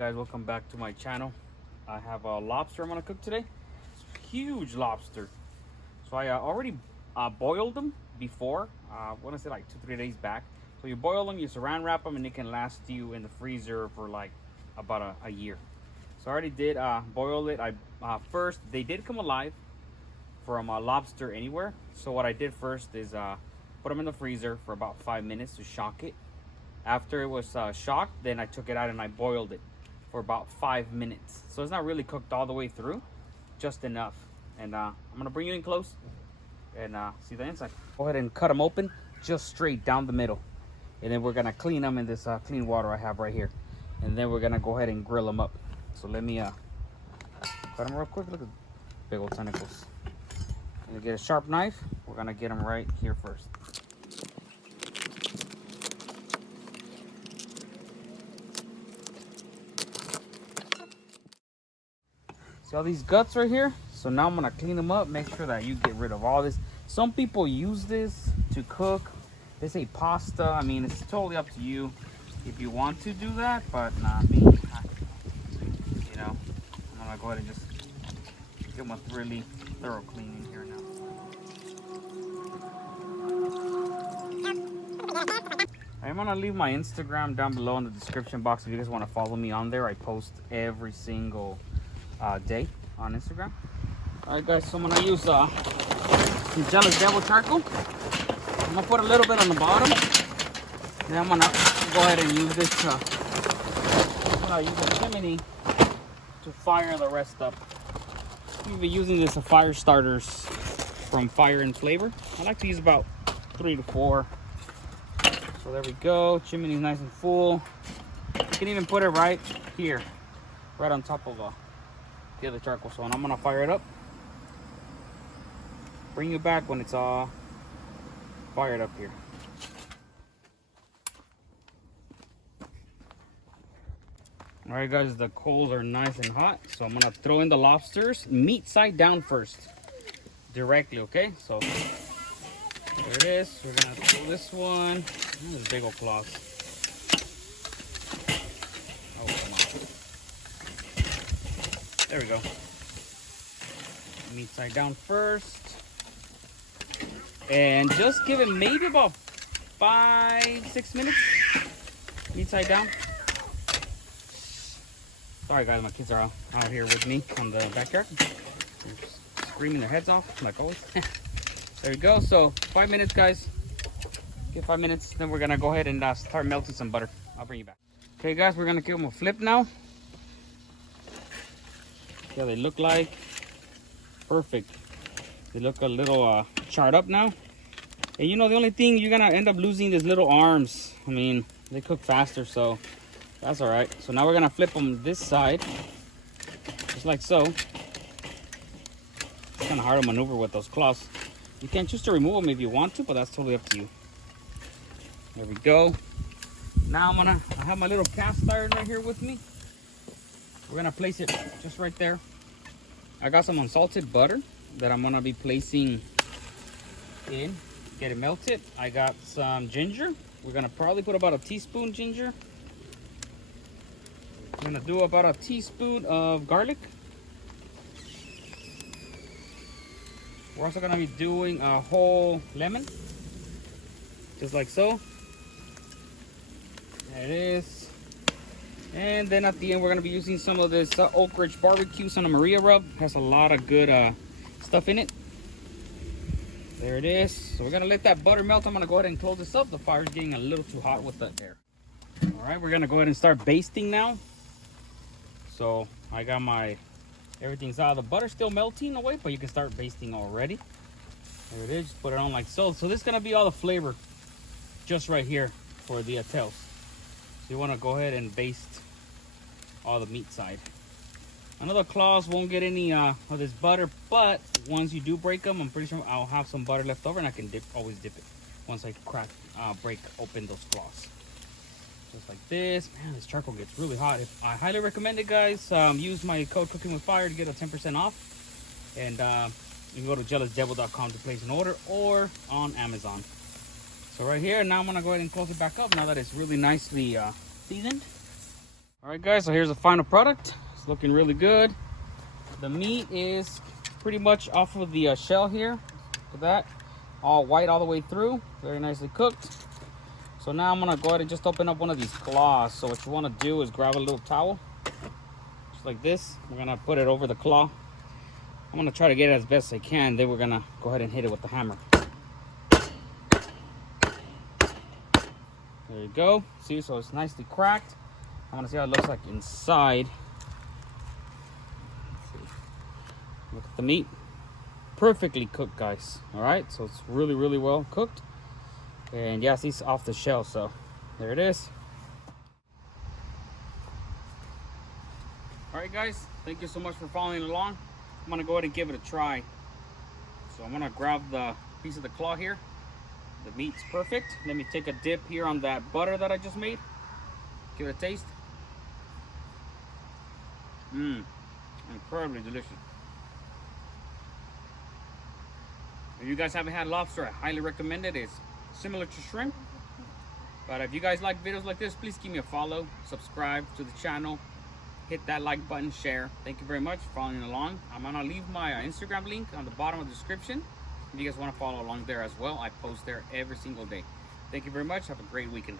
Guys, welcome back to my channel. I have a lobster I'm gonna cook today. It's a huge lobster. So I already boiled them before. I want to say like 2-3 days back. So you boil them, you saran wrap them, and it can last you in the freezer for like about a year. So I already did boil it. I first, they did come alive from lobster anywhere. So what I did first is put them in the freezer for about 5 minutes to shock it. After it was shocked, then I took it out and I boiled it for about 5 minutes. So it's not really cooked all the way through, just enough. And I'm gonna bring you in close and see the inside. Go ahead and cut them open just straight down the middle. And then we're gonna clean them in this clean water I have right here. And then we're gonna go ahead and grill them up. So let me cut them real quick. Look at big old tentacles. I'm gonna get a sharp knife. We're gonna get them right here first. See all these guts right here? So now I'm gonna clean them up, make sure that you get rid of all this. Some people use this to cook. They say pasta. I mean, it's totally up to you if you want to do that, but not me. You know, I'm gonna go ahead and just give them a really thorough cleaning here now. I'm gonna leave my Instagram down below in the description box if you guys want to follow me on there. I post every single day on Instagram. All right, guys, so I'm gonna use some Jealous Devil charcoal. I'm gonna put a little bit on the bottom, and then I'm gonna go ahead and use this. I'm gonna use a chimney to fire the rest up. I'm gonna be using this fire starters from Fire and Flavor. I like to use about 3 to 4. So there we go. Chimney's nice and full. You can even put it right here, right on top of the other charcoal. So I'm gonna fire it up. Bring you back when it's all fired up here. All right, guys, the coals are nice and hot, so I'm gonna throw in the lobsters, meat side down first, directly. Okay, so there it is. We're gonna throw this one. This big old claws. Oh, come on. There we go. Meat side down first. And just give it maybe about 5-6 minutes. Meat side down. Sorry, guys, my kids are out here with me on the backyard. They're screaming their heads off, like always. There we go. So 5 minutes, guys. Give 5 minutes. Then we're gonna go ahead and start melting some butter. I'll bring you back. Okay, guys, we're gonna give them a flip now. See how they look like. Perfect. They look a little charred up now. And you know, the only thing, you're gonna end up losing these little arms. I mean, they cook faster, so that's all right. So now we're gonna flip them this side, just like so. It's kind of hard to maneuver with those claws. You can choose to remove them if you want to, but that's totally up to you. There we go. Now I have my little cast iron right here with me. We're gonna place it just right there. I got some unsalted butter that I'm gonna be placing in, get it melted. I got some ginger. We're gonna probably put about a teaspoon ginger. I'm gonna do about a teaspoon of garlic. We're also gonna be doing a whole lemon, just like so. There it is. And then at the end, we're gonna be using some of this Oak Ridge Barbecue Santa Maria rub. Has a lot of good stuff in it. There it is. So we're gonna let that butter melt. I'm gonna go ahead and close this up. The fire's getting a little too hot with the air. All right, we're gonna go ahead and start basting now. So I got everything's out. The butter's still melting away, but you can start basting already. There it is. Just put it on like so. So this is gonna be all the flavor just right here for the tails. So you wanna go ahead and baste all the meat side. I know the claws won't get any of this butter, but once you do break them, I'm pretty sure I'll have some butter left over, and I can always dip it once I break open those claws. Just like this. Man, this charcoal gets really hot. I highly recommend it, guys. Use my code Cooking with Fire to get a 10% off. And you can go to jealousdevil.com to place an order, or on Amazon. So right here, now I'm gonna go ahead and close it back up now that it's really nicely seasoned. All right, guys, so here's the final product. It's looking really good. The meat is pretty much off of the shell here. Look at that. All white all the way through. Very nicely cooked. So now I'm gonna go ahead and just open up one of these claws. So what you wanna do is grab a little towel, just like this. We're gonna put it over the claw. I'm gonna try to get it as best I can. Then we're gonna go ahead and hit it with the hammer. There you go. See, so it's nicely cracked. I wanna see how it looks like inside. Look at the meat. Perfectly cooked, guys. All right, so it's really, really well cooked. And yes, it's off the shell, so there it is. All right, guys, thank you so much for following along. I'm gonna go ahead and give it a try. So I'm gonna grab the piece of the claw here. The meat's perfect. Let me take a dip here on that butter that I just made. Give it a taste. Incredibly delicious. If you guys haven't had lobster, I highly recommend it. It's similar to shrimp. But if you guys like videos like this, please give me a follow, subscribe to the channel, hit that like button, share. Thank you very much for following along. I'm gonna leave my Instagram link on the bottom of the description. If you guys wanna follow along there as well, I post there every single day. Thank you very much. Have a great weekend.